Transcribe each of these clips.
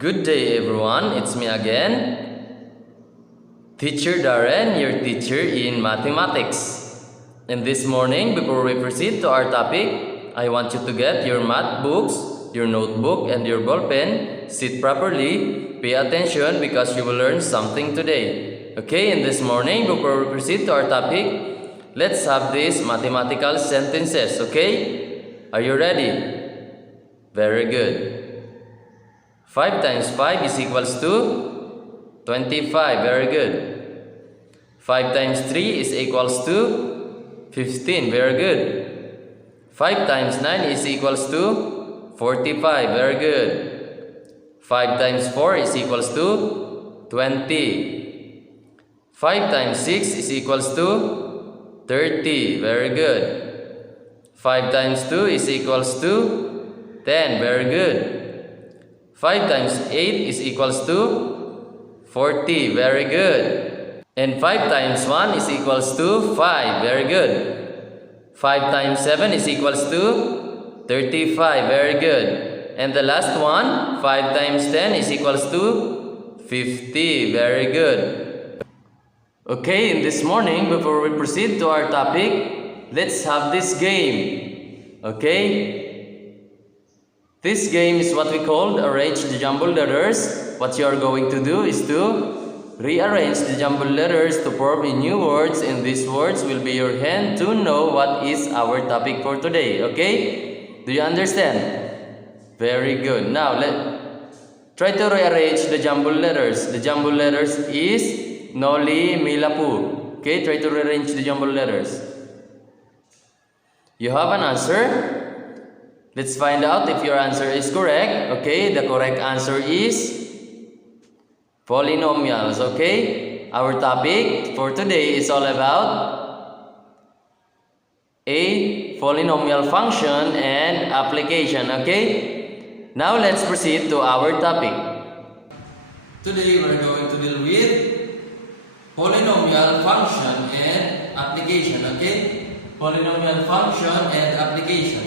Good day everyone, it's me again, Teacher Daren, your teacher in mathematics. And this morning, before we proceed to our topic, I want you to get your math books, your notebook, and your ball pen. Sit properly, pay attention because you will learn something today. Okay, and this morning, before we proceed to our topic, let's have these mathematical sentences, okay? Are you ready? Very good. 5 times 5 is equals to 25. Very good. 5 times 3 is equals to 15. Very good. 5 times 9 is equals to 45. Very good. 5 times 4 is equals to 20. 5 times 6 is equals to 30. Very good. 5 times 2 is equals to 10. Very good. 5 times 8 is equals to 40. Very good. And 5 times 1 is equals to 5. Very good. 5 times 7 is equals to 35. Very good. And the last one, 5 times 10 is equals to 50. Very good. Okay, in this morning, before we proceed to our topic, let's have this game. Okay? This game is what we call arrange the jumbled letters. What you are going to do is to rearrange the jumbled letters to form a new words, and these words will be your hand to know what is our topic for today. Okay? Do you understand? Very good. Now try to rearrange the jumbled letters. The jumbled letters is Noli Milapu. Okay? Try to rearrange the jumbled letters. You have an answer? Let's find out if your answer is correct. Okay, the correct answer is polynomials. Okay, our topic for today is all about a polynomial function and application. Okay, now let's proceed to our topic. Today we're going to deal with polynomial function and application. Okay, polynomial function and application.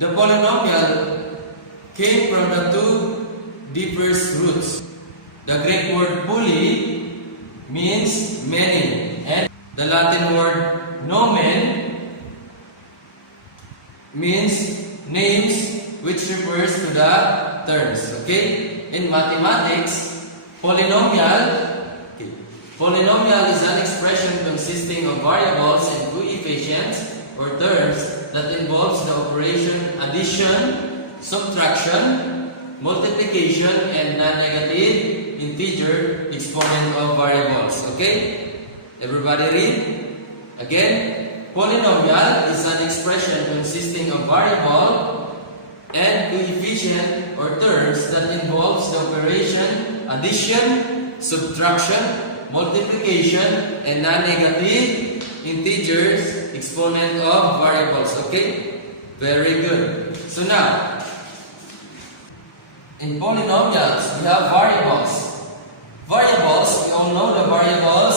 The polynomial came from the two diverse roots. The Greek word poly means many, and the Latin word nomen means names, which refers to the terms. Okay? In mathematics, polynomial is an expression consisting of variables and coefficients or terms that involves the operation addition, subtraction, multiplication, and non-negative integer exponent of variables. Okay? Everybody read? Again, polynomial is an expression consisting of variable and coefficient or terms that involves the operation addition, subtraction, multiplication, and non-negative integers exponent of variables. Okay? Very good. So now, in polynomials, we have variables. Variables, we all know the variables.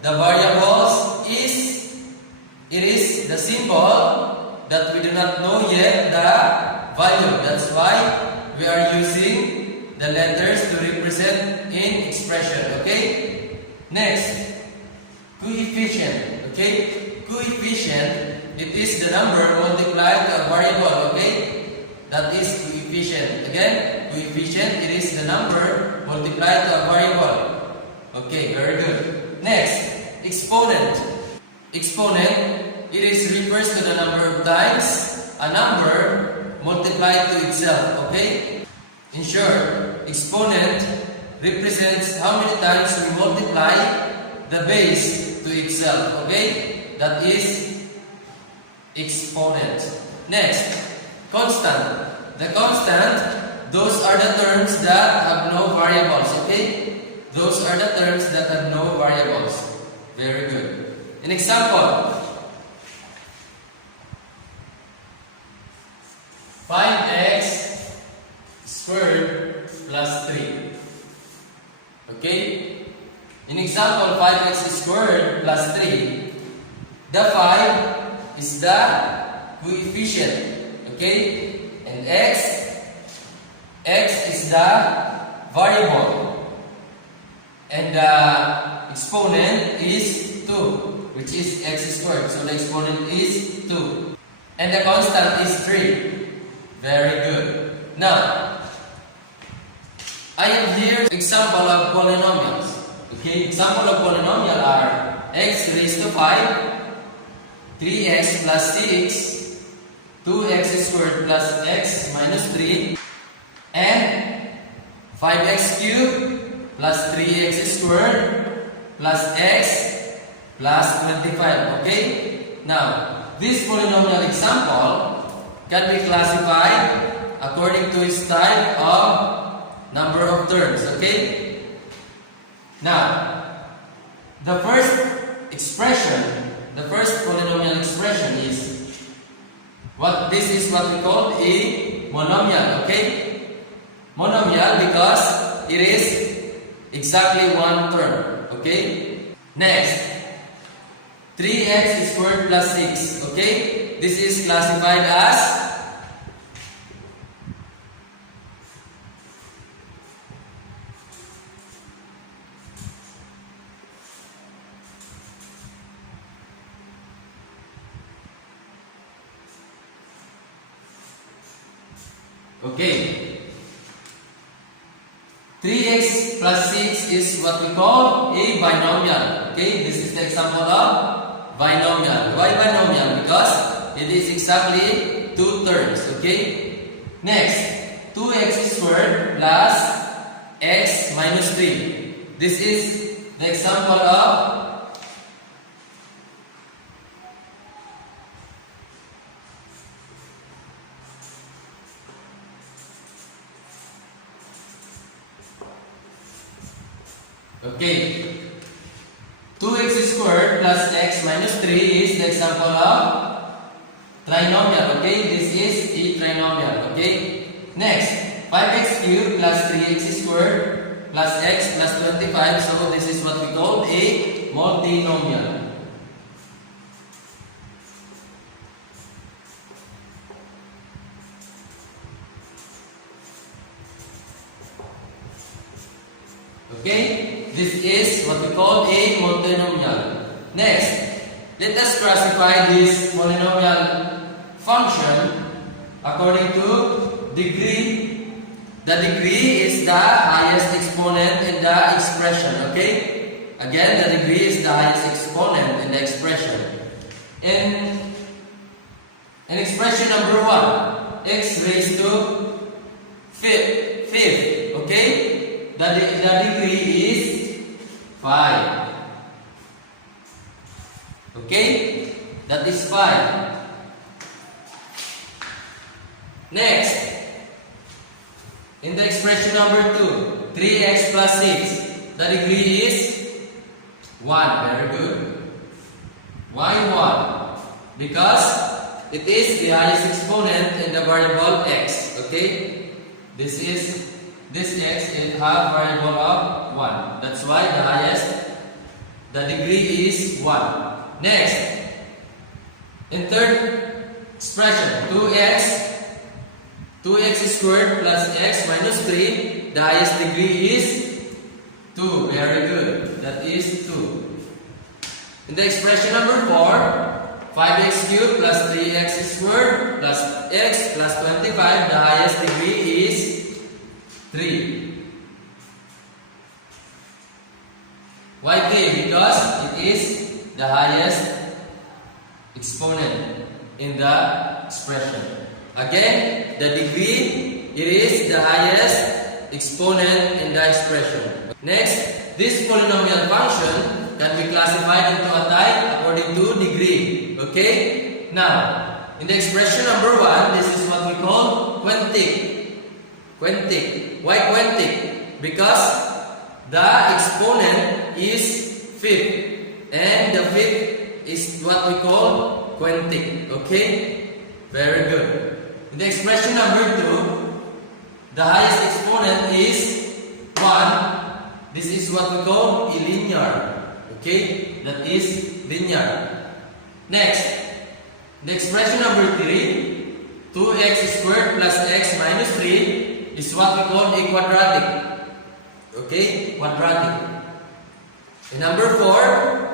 The variables is the symbol that we do not know yet the value. That's why we are using the letters to represent in expression. Okay? Next, coefficient. Okay? Coefficient, it is the number multiplied to a variable. Okay? That is coefficient. Again, coefficient, it is the number multiplied to a variable. Okay, very good. Next, exponent. Exponent, it refers to the number of times a number multiplied to itself. Okay? In short, exponent represents how many times we multiply the base to itself. Okay? That is exponent. Next, constant. The constant, those are the terms that have no variables. Okay? Those are the terms that have no variables. Very good. An example. 5x squared plus 3. Okay? In example, 5x squared plus 3. The 5 is the coefficient. Okay? And x x is the variable and the exponent is 2, which is x squared. So the exponent is 2 and the constant is 3. Very good. Now, I have here example of polynomials. Okay, example of polynomial are x raised to 5, 3x plus 6, 2x squared plus x minus 3, and 5x cubed plus 3x squared plus x plus 25. Okay? Now, this polynomial example can be classified according to its type of number of terms. Okay? Now, the first expression, the first polynomial expression is this is what we call a monomial. Okay? Monomial because it is exactly one term. Okay? Next, 3x squared plus 6. Okay? This is classified as okay. 3x plus 6 is what we call a binomial. Okay, this is the example of binomial. Why binomial? Because it is exactly two terms. Okay. Next, 2x squared plus x minus 3. This is the example of okay, 2x squared plus x minus 3 is the example of trinomial. Okay, this is a trinomial. Okay, next, 5x cubed plus 3x squared plus x plus 25. So this is what we call a multinomial. Okay, this is what we call a multinomial. Next, let us classify this polynomial function according to degree. The degree is the highest exponent in the expression. Okay, again, the degree is the highest exponent in the expression. In expression number 1, x raised to fifth. Okay. The degree is 5. Okay? That is 5. Next, in the expression number 2, 3x plus 6, the degree is 1. Very good. Why 1? Because it is the highest exponent in the variable x. Okay? This x will have variable of 1. That's why the degree is 1. Next, in third expression, 2x squared plus x minus 3, the highest degree is 2. Very good. That is 2. In the expression number 4, 5x cubed plus 3x squared plus x plus 25, the highest degree is 3. Why 3? Because it is the highest exponent in the expression. Again, the degree, it is the highest exponent in the expression. Next, this polynomial function can be classified into a type according to degree. Okay? Now, in the expression number 1, this is what we call quintic. Quintic. Why quintic? Because the exponent is fifth, and the fifth is what we call quintic. Okay? Very good. In the expression number 2, the highest exponent is 1. This is what we call a linear. Okay? That is linear. Next, the expression number 3, 2x squared plus x minus 3, is what we call a quadratic. Okay, quadratic. And number 4,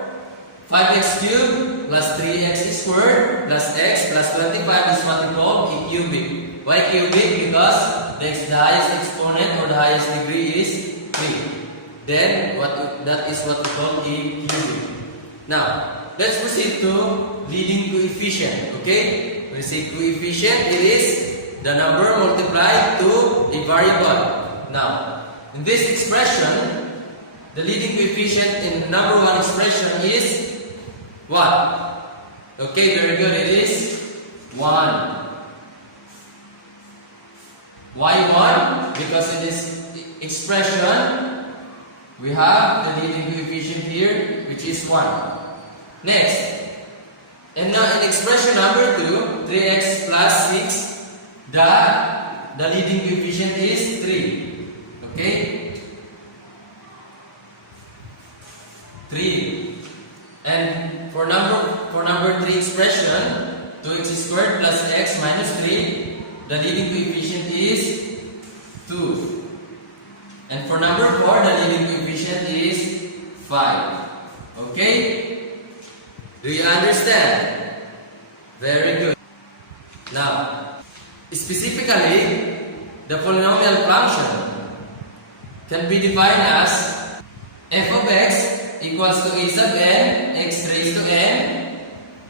5x cubed plus 3x squared plus x plus 25 is what we call a cubic. Why cubic? Because the highest exponent or the highest degree is 3. Then that is what we call a cubic. Now, let's proceed to leading coefficient. Okay? When we say coefficient, it is the number multiplied to a variable. Now, in this expression, the leading coefficient in number 1 expression is what? Okay, very good. It is 1. Why 1? Because in this expression, we have the leading coefficient here, which is 1. Next, and now in expression number 2, 3x plus 6, the leading coefficient is 3. Okay? 3. And for number 3 expression, 2x squared plus x minus 3, the leading coefficient is 2. And for number 4, the leading coefficient is 5. Okay? Do you understand? Very good. Now, specifically, the polynomial function can be defined as f of x equals to a sub n x raised to n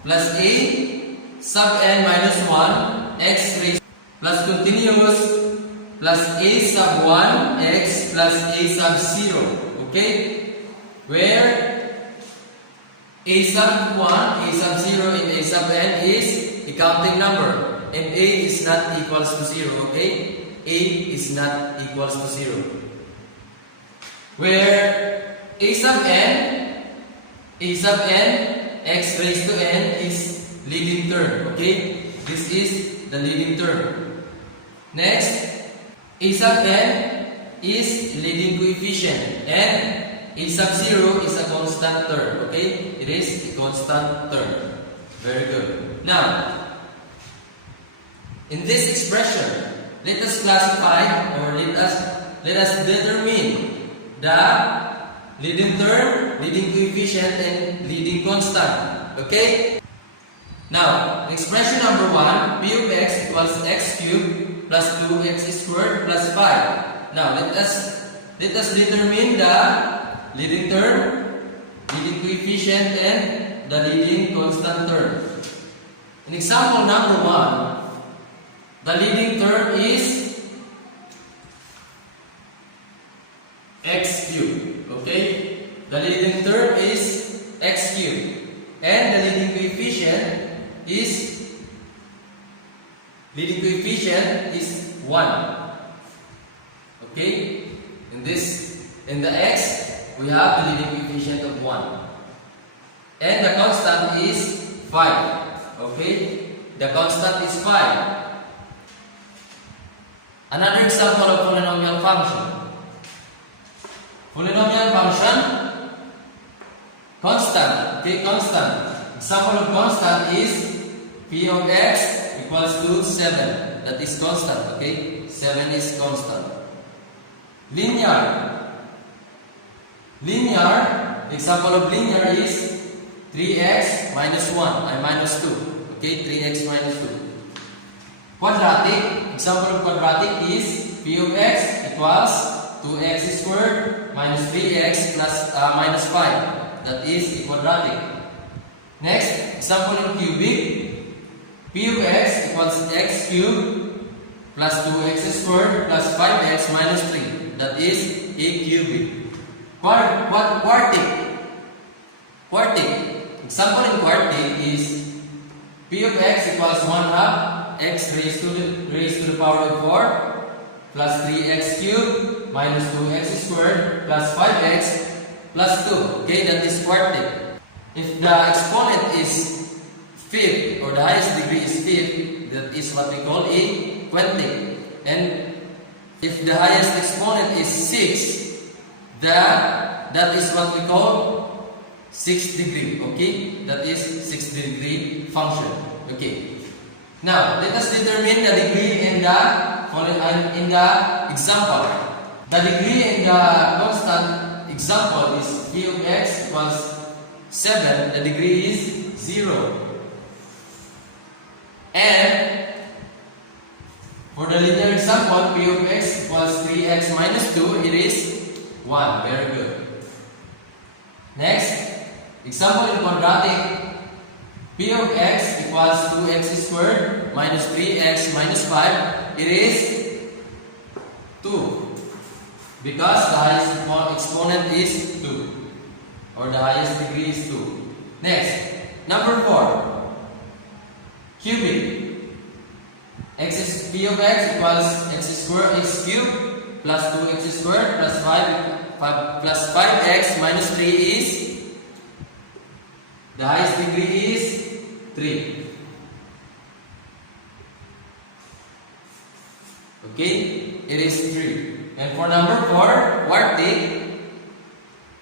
plus a sub n minus 1 x raised plus continuous plus a sub 1 x plus a sub 0. Okay? Where a sub 1, a sub 0, and a sub n is a counting number. And a is not equals to 0. Okay? A is not equals to 0. Where a sub n, x raised to n is leading term. Okay? This is the leading term. Next, a sub n is leading coefficient. And a sub 0 is a constant term. Okay? It is a constant term. Very good. Now, in this expression, let us classify or let us determine the leading term, leading coefficient, and leading constant. Okay? Now, expression number 1, p of x equals x cubed plus 2x squared plus 5. Now, let us determine the leading term, leading coefficient, and the leading constant term. In example number 1, the leading term is x cubed. Okay? The leading term is x cubed. And the leading coefficient is 1. Okay? In the x, we have the leading coefficient of 1. And the constant is 5. Okay? The constant is 5. Another example of polynomial function. Polynomial function, constant. Okay, constant. Example of constant is p of x equals to 7. That is constant. Okay? 7 is constant. Linear. Example of linear is 3x minus 1, minus 2. Okay, 3x minus 2. Quadratic. Example of quadratic is p of x equals 2x squared minus 3x plus minus 5. That is a quadratic. Next, example of cubic. P of x equals x cubed plus 2x squared plus 5x minus 3. That is a cubic. Quartic. Example in quartic is p of x equals 1/2 x raised to the power of 4 plus 3x cubed minus 2x squared plus 5x plus 2. Okay, that is quartic. If the exponent is fifth or the highest degree is fifth, that is what we call a quintic. And if the highest exponent is 6, that is what we call 6th degree. Okay, that is 6th degree function. Okay. Now let us determine the degree and the in the example. The degree in the constant example is p of x equals 7. The degree is 0. And for the linear example, p of x equals 3x minus 2, it is 1. Very good. Next, example in quadratic. P of x equals 2x squared minus 3x minus 5. It is 2. Because the highest exponent is 2. Or the highest degree is 2. Next, number 4. Cubic. P of x equals x squared x cubed plus 2x squared plus 5 plus 5x minus 3 is, the highest degree is 3. Okay, it is 3. And for number 4, quartic,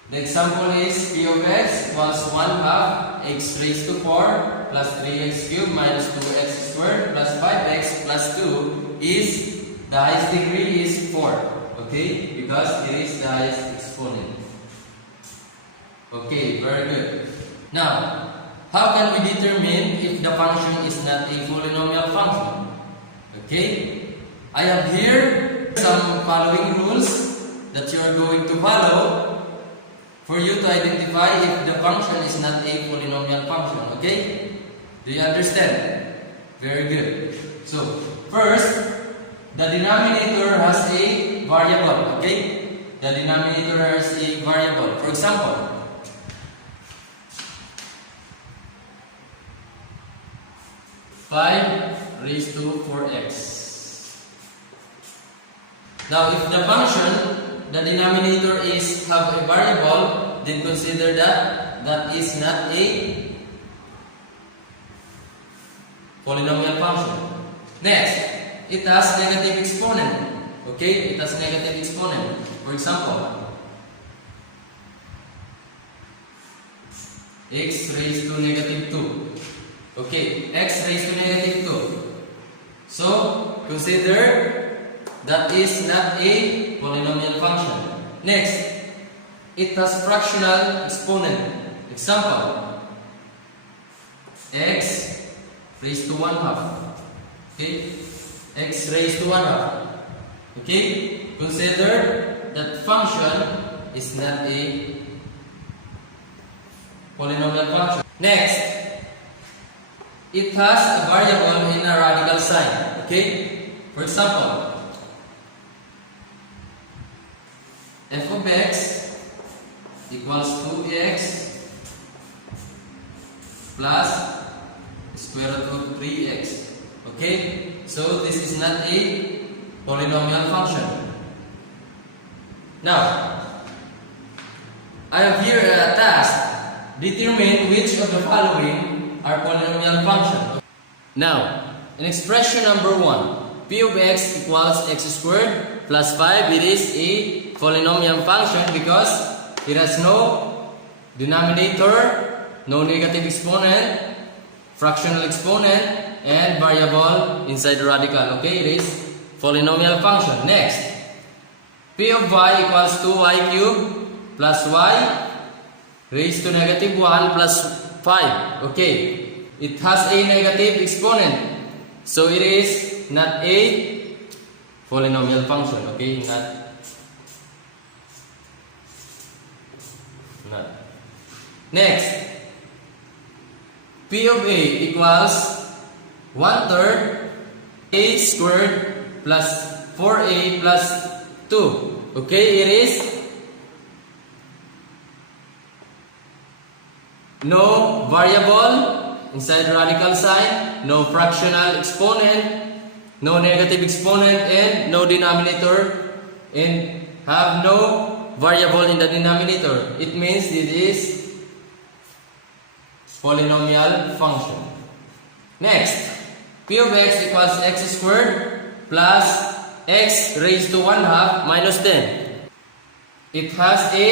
the example is p of x equals 1/2 x raised to 4 plus 3x cubed minus 2x squared plus 5x plus 2 is, the highest degree is 4. Okay, because it is the highest exponent. Okay, very good. Now, how can we determine if the function is not a polynomial function? Okay, I have here some following rules that you are going to follow for you to identify if the function is not a polynomial function. Okay, do you understand? Very good. So, first, the denominator has a variable. Okay, the denominator has a variable. For example, 5 raised to 4x. Now, if the function, the denominator is have a variable, then consider that that is not a polynomial function. Next, it has negative exponent. Okay, it has negative exponent. For example, x raised to negative 2. Okay, x raised to negative 2. So, consider that is not a polynomial function. Next, it has fractional exponent. Example, x raised to 1/2. Okay, x raised to 1/2. Okay, consider that function is not a polynomial function. Next, it has a variable in a radical sign. Okay, for example, f of x equals 2x plus square root of 3x. Okay, so this is not a polynomial function. Now, I have here a task. Determine which of the following are polynomial functions. Now, in expression number 1, p of x equals x squared plus 5, it is a polynomial function because it has no denominator, no negative exponent, fractional exponent, and variable inside the radical. Okay, it is polynomial function. Next, p of y equals 2y cubed plus y raised to negative 1 plus 5. Okay, it has a negative exponent, so it is not a polynomial function. Okay, not. Next, p of a equals 1/3 a squared plus 4a plus 2. Okay, it is no variable inside the radical sign, no fractional exponent, no negative exponent, and no denominator, and have no variable in the denominator. It means it is polynomial function. Next, p of x equals x squared plus x raised to 1/2 minus 10. It has a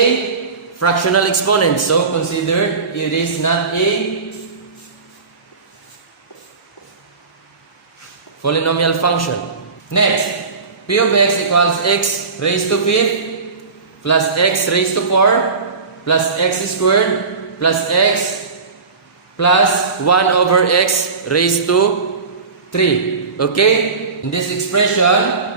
fractional exponent, so consider it is not a polynomial function. Next, P of x equals x raised to 5th plus x raised to 4 plus x squared plus x plus 1 over x raised to 3. Okay? In this expression,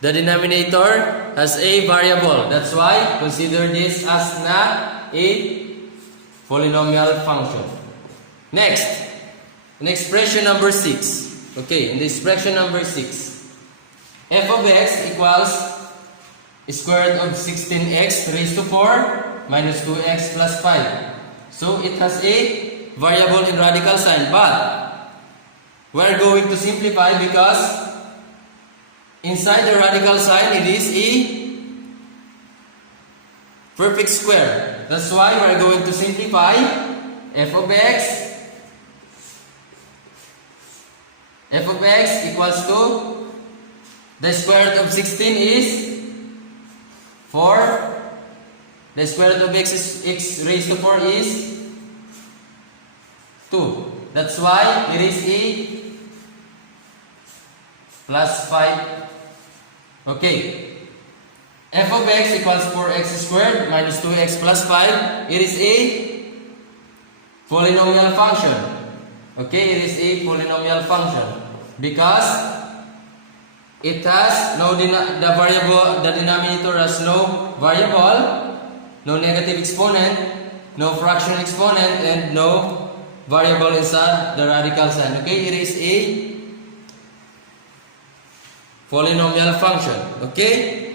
the denominator has a variable. That's why consider this as not a polynomial function. Next, in expression number 6. Okay, in the expression number 6, f of x equals square root of 16x raised to 4 minus 2x plus 5. So it has a variable in radical sign, but we're going to simplify because inside the radical sign it is a perfect square. That's why we're going to simplify f of x. F of x equals to the square root of 16 is 4. The square root of x is x raised to 4 is 2. That's why it is a plus 5. Okay. F of x equals 4x squared minus 2x plus 5. It is a polynomial function. Okay, it is a polynomial function because it has no the denominator has no variable, no negative exponent, no fractional exponent, and no variable inside the radical sign. Okay, it is a polynomial function. Okay,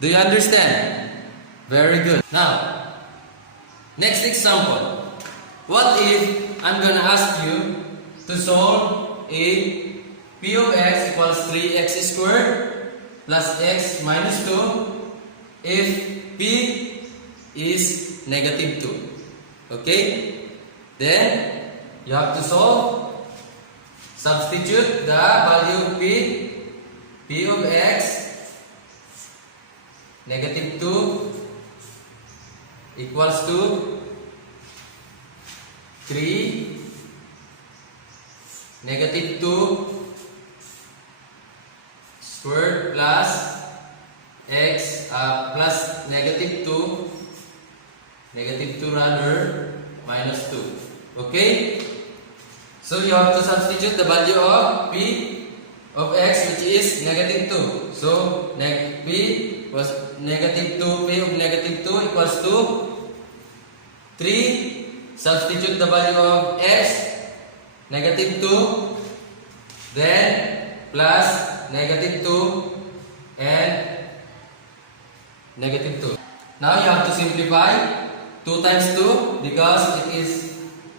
do you understand? Very good. Now, next example. What if I'm gonna ask you to solve a p of x equals 3x squared plus x minus 2 if p is negative 2. Okay? Then you have to solve. Substitute the value of p of x negative 2 equals to 3 negative 2 squared plus x plus negative 2 rather minus 2. Okay? So you have to substitute the value of p of x, which is negative 2. So p was negative 2, p of negative 2 equals to 3. Substitute the value of x, negative 2, then plus negative 2 and negative 2. Now you have to simplify 2 times 2 because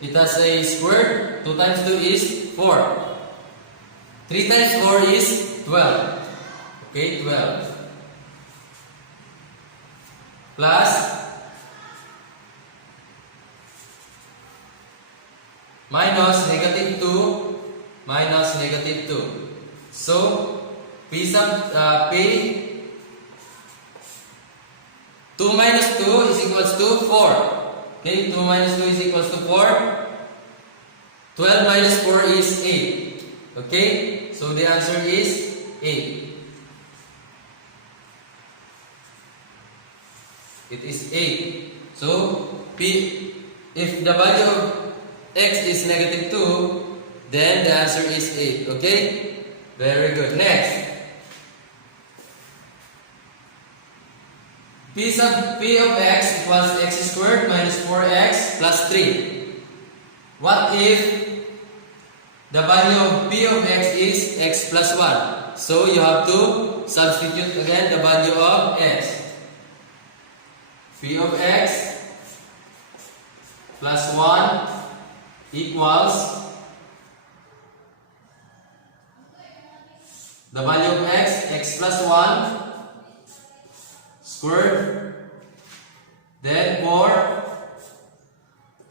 it has a square. 2 times 2 is 4. 3 times 4 is 12. Okay, 12. Plus minus negative 2 minus negative 2. So p 2 minus 2 is equals to 4. Okay, 2 minus 2 is equals to 4. 12 minus 4 is 8. Okay, so the answer is 8. It is 8. So p, if the value of x is negative 2, then the answer is 8. Okay? Very good. Next. P of x equals x squared minus 4x plus 3. What if the value of p of x is x plus 1? So you have to substitute again the value of x. P of x plus 1 equals the value of x plus 1 squared, then 4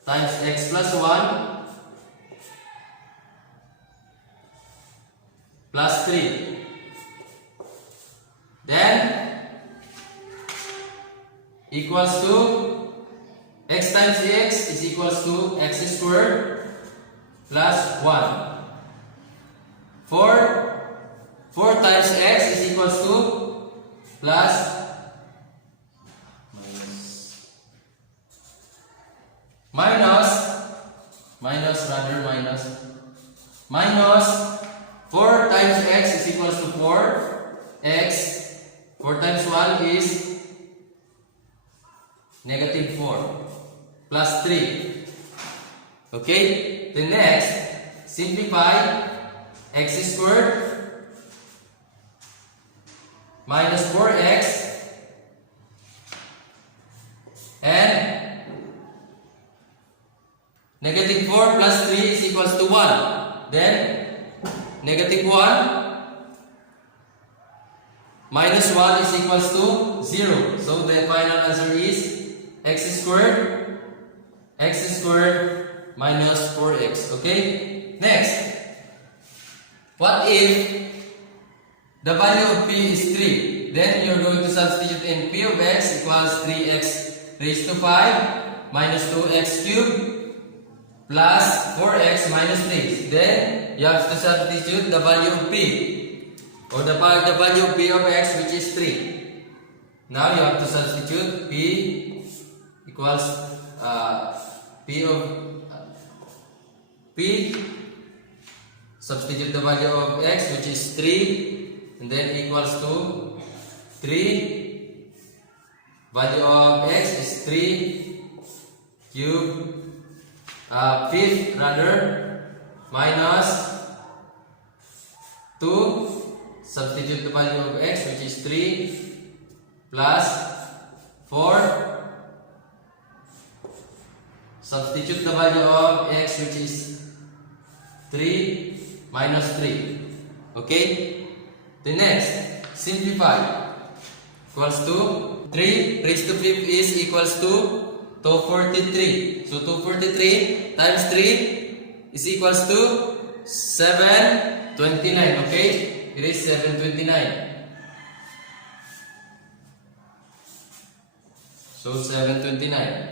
times x plus 1 plus 3, then equals to x times x is equals to x squared plus 1. 4 4 times x is equals to plus minus 4 times x is equals to 4x. 4 times 1 is negative 4 plus 3. Okay, the next, simplify x squared minus 4x and negative 4 plus 3 is equals to 1. Then negative 1 minus 1 is equals to 0. So the final answer is x squared minus 4x. Okay? Next, what if the value of p is 3? Then you're going to substitute in p of x equals 3x raised to 5 minus 2x cubed plus 4x minus 3. Then you have to substitute the value of p, or the value of p of x, which is 3. Now you have to substitute p equals substitute the value of x, which is 3, and then equals to 3. Value of x is 3 cube fifth minus 2. Substitute the value of x, which is 3, plus 4. Substitute the value of x, which is 3 minus 3. Okay? The next, simplify. Equals to 3 raised to 5 is equals to 243. So 243 times 3 is equals to 729. Okay? It is 729. So 729.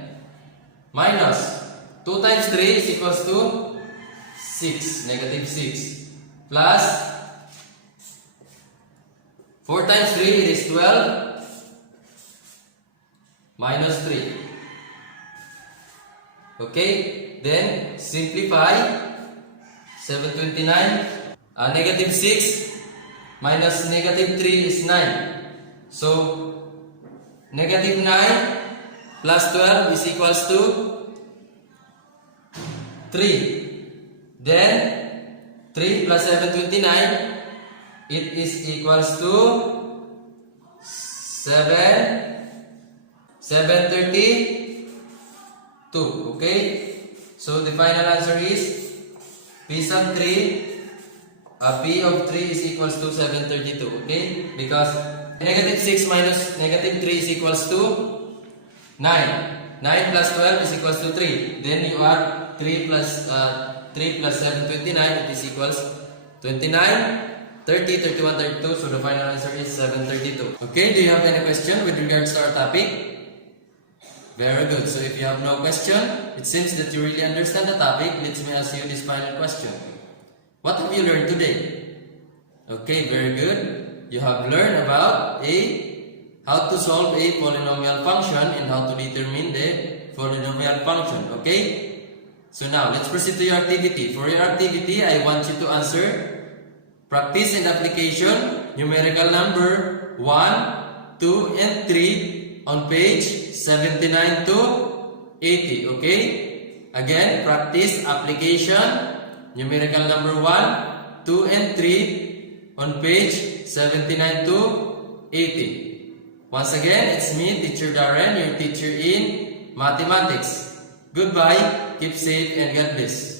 Minus 2 times 3 is equals to 6, negative 6. Plus 4 times 3 it is 12. Minus 3. Okay, then simplify 729. Negative 6 minus negative 3 is 9. So negative 9 plus 12 is equals to 3. Then 3 plus 729, it is equals to 732. Okay, so the final answer is p sub 3. P of 3 is equals to 732. Okay, because negative 6 minus negative 3 is equals to 9. 9 plus 12 is equals to 3. Then you add 3 plus 729, it is equals 29, 30, 31, 32. So the final answer is 732. Okay, do you have any question with regards to our topic? Very good. So if you have no question, it seems that you really understand the topic. Let me ask you this final question. What have you learned today? Okay, very good. You have learned about how to solve a polynomial function and how to determine the polynomial function. Okay? So now, let's proceed to your activity. For your activity, I want you to answer practice and application numerical number 1, 2, and 3 on page 79 to 80. Okay? Again, practice application numerical number 1, 2, and 3 on page 79 to 80. Once again, it's me, Teacher Daren, your teacher in mathematics. Goodbye, keep safe, and God bless.